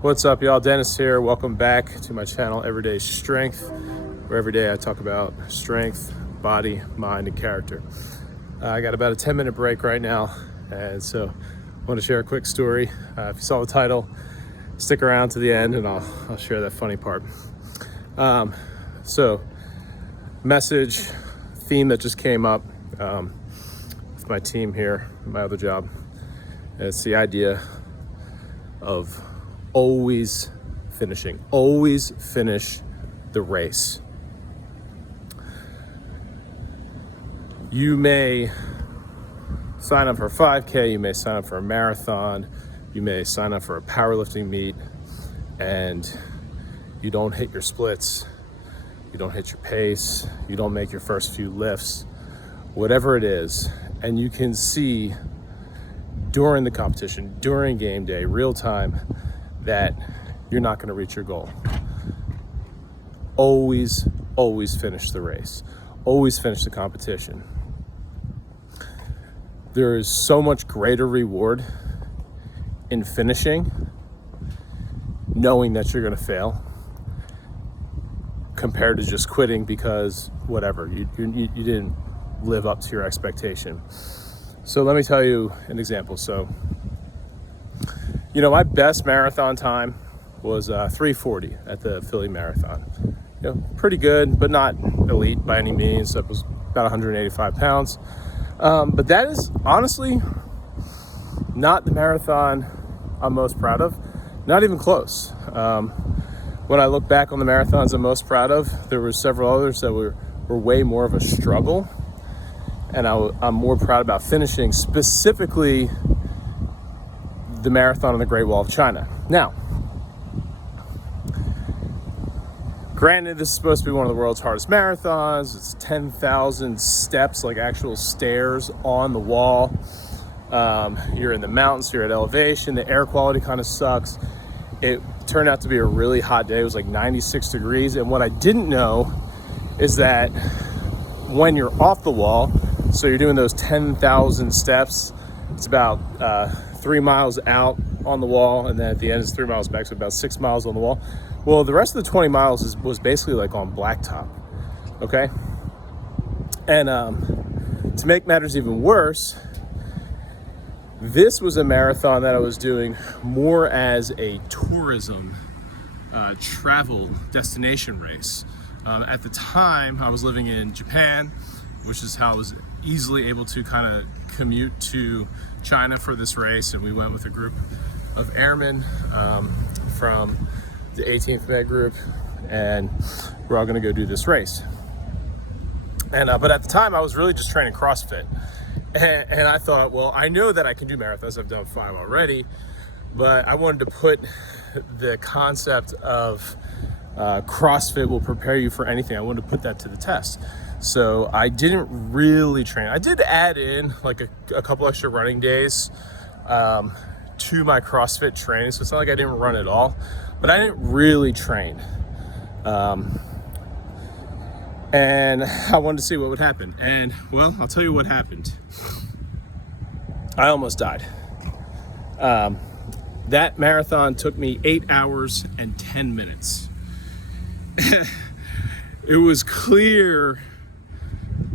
What's up, y'all? Dennis here. Welcome back to my channel, Everyday Strength, where every day I talk about strength, body, mind, and character. I got about a 10-minute break right now, and so I want to share a quick story. If you saw the title, stick around to the end, and I'll share that funny part. So, message, theme that just came up with my team here, my other job. It's the idea of always finishing. Always finish the race. You may sign up for a 5K, you may sign up for a marathon, you may sign up for a powerlifting meet, and you don't hit your splits, you don't hit your pace, you don't make your first few lifts, whatever it is, and you can see during the competition, during game day, real time, that you're not going to reach your goal. Always finish the race. Always finish the competition. There is so much greater reward in finishing, knowing that you're going to fail, compared to just quitting because whatever, you didn't live up to your expectation. So let me tell you an example. So, my best marathon time was 3:40 at the Philly Marathon. Pretty good, but not elite by any means. That was about 185 pounds. But that is honestly not the marathon I'm most proud of. Not even close. When I look back on the marathons I'm most proud of, there were several others that were way more of a struggle. And I'm more proud about finishing, specifically the marathon on the Great Wall of China. Now, granted, this is supposed to be one of the world's hardest marathons. It's 10,000 steps, like actual stairs on the wall. You're in the mountains, you're at elevation. The air quality kind of sucks. It turned out to be a really hot day. It was like 96 degrees. And what I didn't know is that when you're off the wall, so you're doing those 10,000 steps, it's about 3 miles out on the wall, and then at the end it's 3 miles back, so about 6 miles on the wall. Well, the rest of the 20 miles was basically like on blacktop, okay? And to make matters even worse, this was a marathon that I was doing more as a tourism travel destination race. At the time, I was living in Japan, which is how I was easily able to kind of commute to China for this race. And we went with a group of airmen from the 18th Med Group, and we're all going to go do this race. And but at the time, I was really just training CrossFit. And I thought, well, I know that I can do marathons. I've done 5 already, but I wanted to put the concept of CrossFit will prepare you for anything. I wanted to put that to the test. So I didn't really train. I did add in like a couple extra running days to my CrossFit training. So it's not like I didn't run at all, but I didn't really train. And I wanted to see what would happen. And well, I'll tell you what happened. I almost died. That marathon took me 8 hours and 10 minutes. It was clear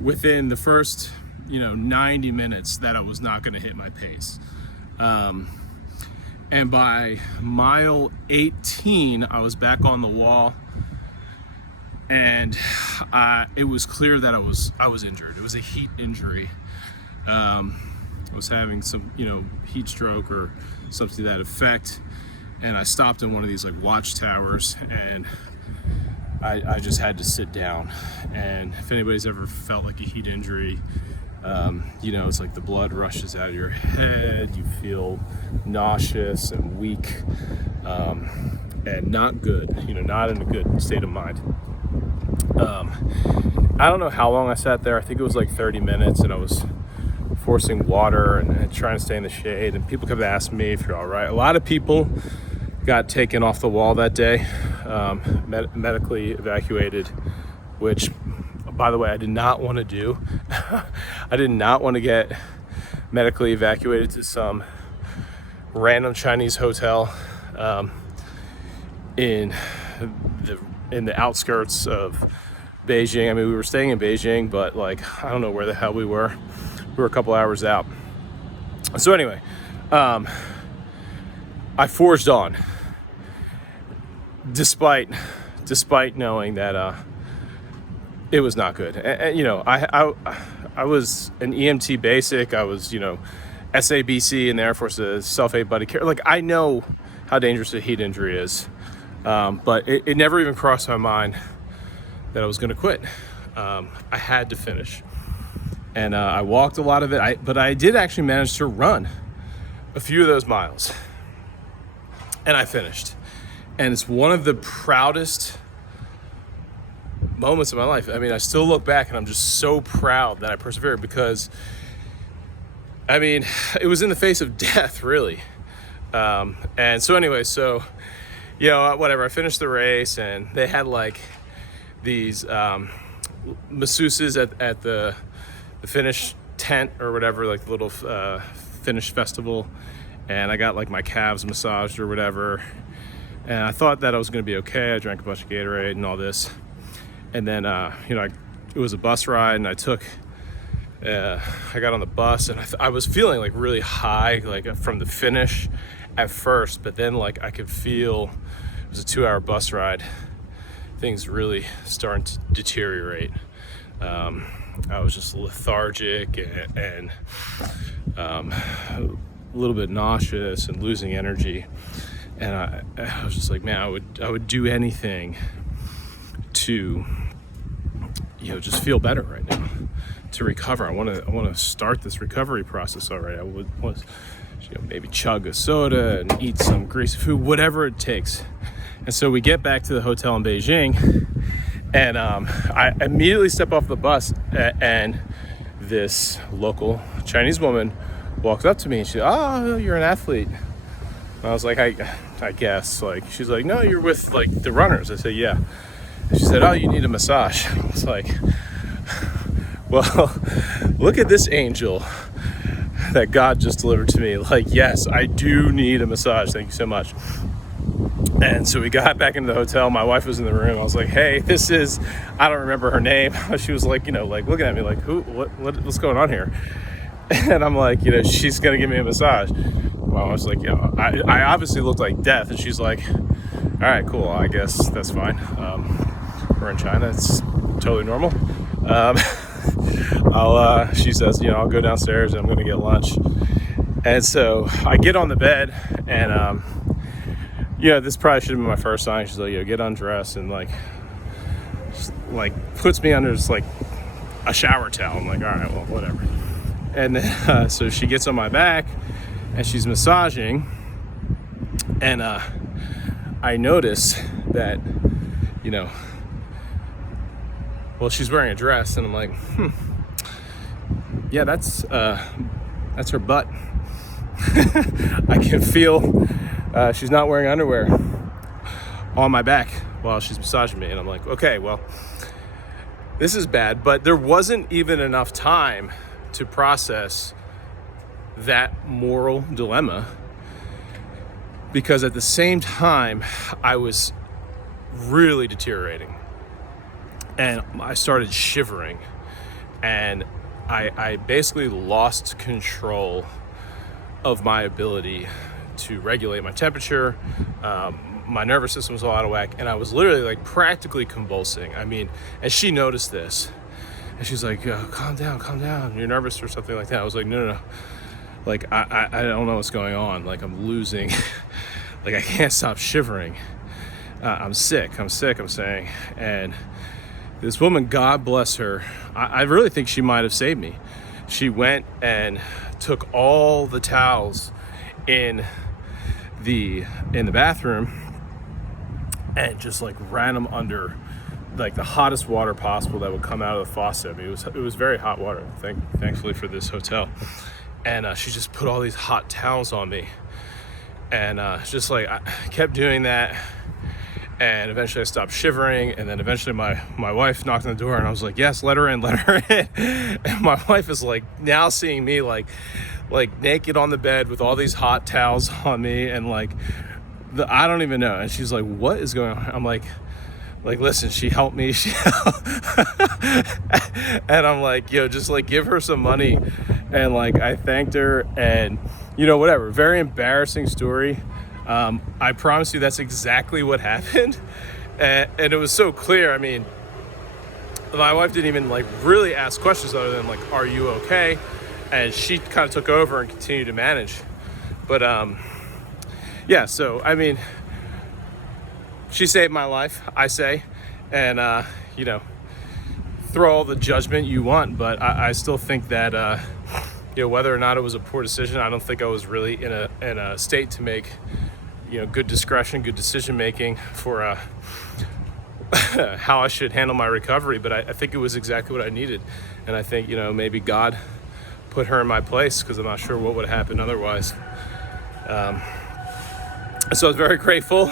within the first 90 minutes that I was not going to hit my pace, and by mile 18 I was back on the wall, and it was clear that I was injured. It was a heat injury. I was having some heat stroke or something to that effect, and I stopped in one of these like watchtowers, and I just had to sit down. And if anybody's ever felt like a heat injury, it's like the blood rushes out of your head, you feel nauseous and weak, and not good, not in a good state of mind. I don't know how long I sat there. I think it was like 30 minutes, and I was forcing water and trying to stay in the shade, and people kept asking me if you're all right. A lot of people got taken off the wall that day, medically evacuated, which, by the way, I did not want to do. I did not want to get medically evacuated to some random Chinese hotel. in the outskirts of Beijing. I mean, we were staying in Beijing, but like I don't know where the hell we were. We were a couple hours out. So anyway, I forged on, despite knowing that it was not good. And you know, I was an EMT basic. I was, you know, SABC in the Air Force, self-aid buddy care. Like, I know how dangerous a heat injury is, but it never even crossed my mind that I was going to quit. I had to finish, and I walked a lot of it. But I did actually manage to run a few of those miles, and I finished. And it's one of the proudest moments of my life. I mean, I still look back and I'm just so proud that I persevered, because I mean, it was in the face of death, really. And so anyway, so, you know, whatever, I finished the race, and they had like these masseuses at the finish tent or whatever, like the little finish festival, and I got like my calves massaged or whatever, and I thought that I was going to be okay. I drank a bunch of Gatorade and all this, and then you know, it was a bus ride, and I got on the bus, and I was feeling like really high, like from the finish at first, but then like I could feel, it was a 2-hour bus ride, things really starting to deteriorate. I was just lethargic and a little bit nauseous and losing energy, and I was just like, man, I would do anything to, you know, just feel better right now, to recover. I want to start this recovery process already. I would want to, you know, maybe chug a soda and eat some greasy food, whatever it takes. And so we get back to the hotel in Beijing, and I immediately step off the bus, and this local Chinese woman walks up to me, and she's, "Oh, you're an athlete." And I was like, I guess. Like, she's like, "No, you're with like the runners." I said, "Yeah." And she said, "Oh, you need a massage." I was like, well, look at this angel that God just delivered to me. Like, yes, I do need a massage. Thank you so much. And so we got back into the hotel. My wife was in the room. I was like, "Hey, this is," I don't remember her name. She was like, you know, like looking at me like, what's going on here? And I'm like, you know, she's going to give me a massage. Well, I was like, you know, I obviously looked like death. And she's like, "All right, cool. I guess that's fine. We're in China. It's totally normal." She says, you know, "I'll go downstairs and I'm going to get lunch." And so I get on the bed, and, you know, this probably should have been my first sign. She's like, "Yo, get undressed," and like puts me under just like a shower towel. I'm like, all right, well, whatever. And then, so she gets on my back and she's massaging, and I notice that, you know, well, she's wearing a dress, and I'm like, yeah, that's her butt. I can feel she's not wearing underwear on my back while she's massaging me, and I'm like, okay, well, this is bad. But there wasn't even enough time to process that moral dilemma, because at the same time I was really deteriorating, and I started shivering, and I basically lost control of my ability to regulate my temperature. My nervous system was all out of whack, and I was literally like practically convulsing. I mean, and she noticed this, and she's like, calm down, you're nervous," or something like that. I was like, no. Like, I don't know what's going on. Like, I'm losing, like, I can't stop shivering. I'm sick, I'm saying. And this woman, God bless her, I really think she might have saved me. She went and took all the towels in the bathroom and just like ran them under like the hottest water possible that would come out of the faucet. I mean, it was very hot water, thankfully for this hotel. And she just put all these hot towels on me, and just like I kept doing that, and eventually I stopped shivering. And then eventually my wife knocked on the door, and I was like, yes, let her in. And my wife is like now seeing me like naked on the bed with all these hot towels on me, and like I don't even know. And she's like, what is going on? I'm like, listen, she helped me. And I'm like, yo, just like give her some money. And like, I thanked her, and whatever. Very embarrassing story. I promise you that's exactly what happened. And it was so clear. I mean, my wife didn't even like really ask questions other than like, are you okay? And she kind of took over and continued to manage. But yeah, so I mean, she saved my life, I say. And throw all the judgment you want, but I still think that whether or not it was a poor decision, I don't think I was really in a state to make good discretion, good decision making for how I should handle my recovery. But I think it was exactly what I needed, and I think maybe God put her in my place, because I'm not sure what would have happened otherwise. So I was very grateful,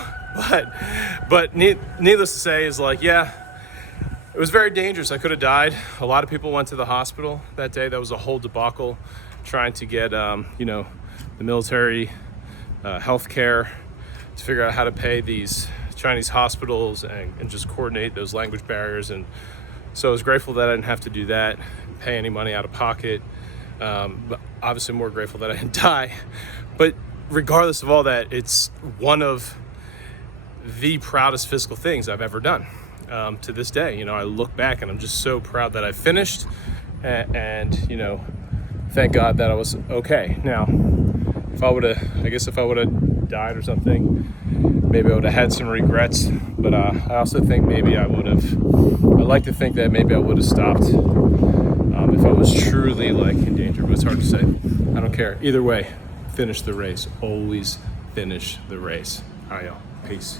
but needless to say is like, yeah, it was very dangerous. I could have died. A lot of people went to the hospital that day. That was a whole debacle trying to get the military health care to figure out how to pay these Chinese hospitals and just coordinate those language barriers. And so I was grateful that I didn't have to do that, pay any money out of pocket. But obviously more grateful that I didn't die. But regardless of all that, it's one of the proudest physical things I've ever done. To this day, I look back and I'm just so proud that I finished, and thank God that I was okay. Now, if I would have died or something, maybe I would have had some regrets, but I also think maybe I'd like to think that maybe I would have stopped if I was truly like in danger, but it's hard to say. I don't care. Either way, finish the race. Always finish the race. All right, y'all. Peace.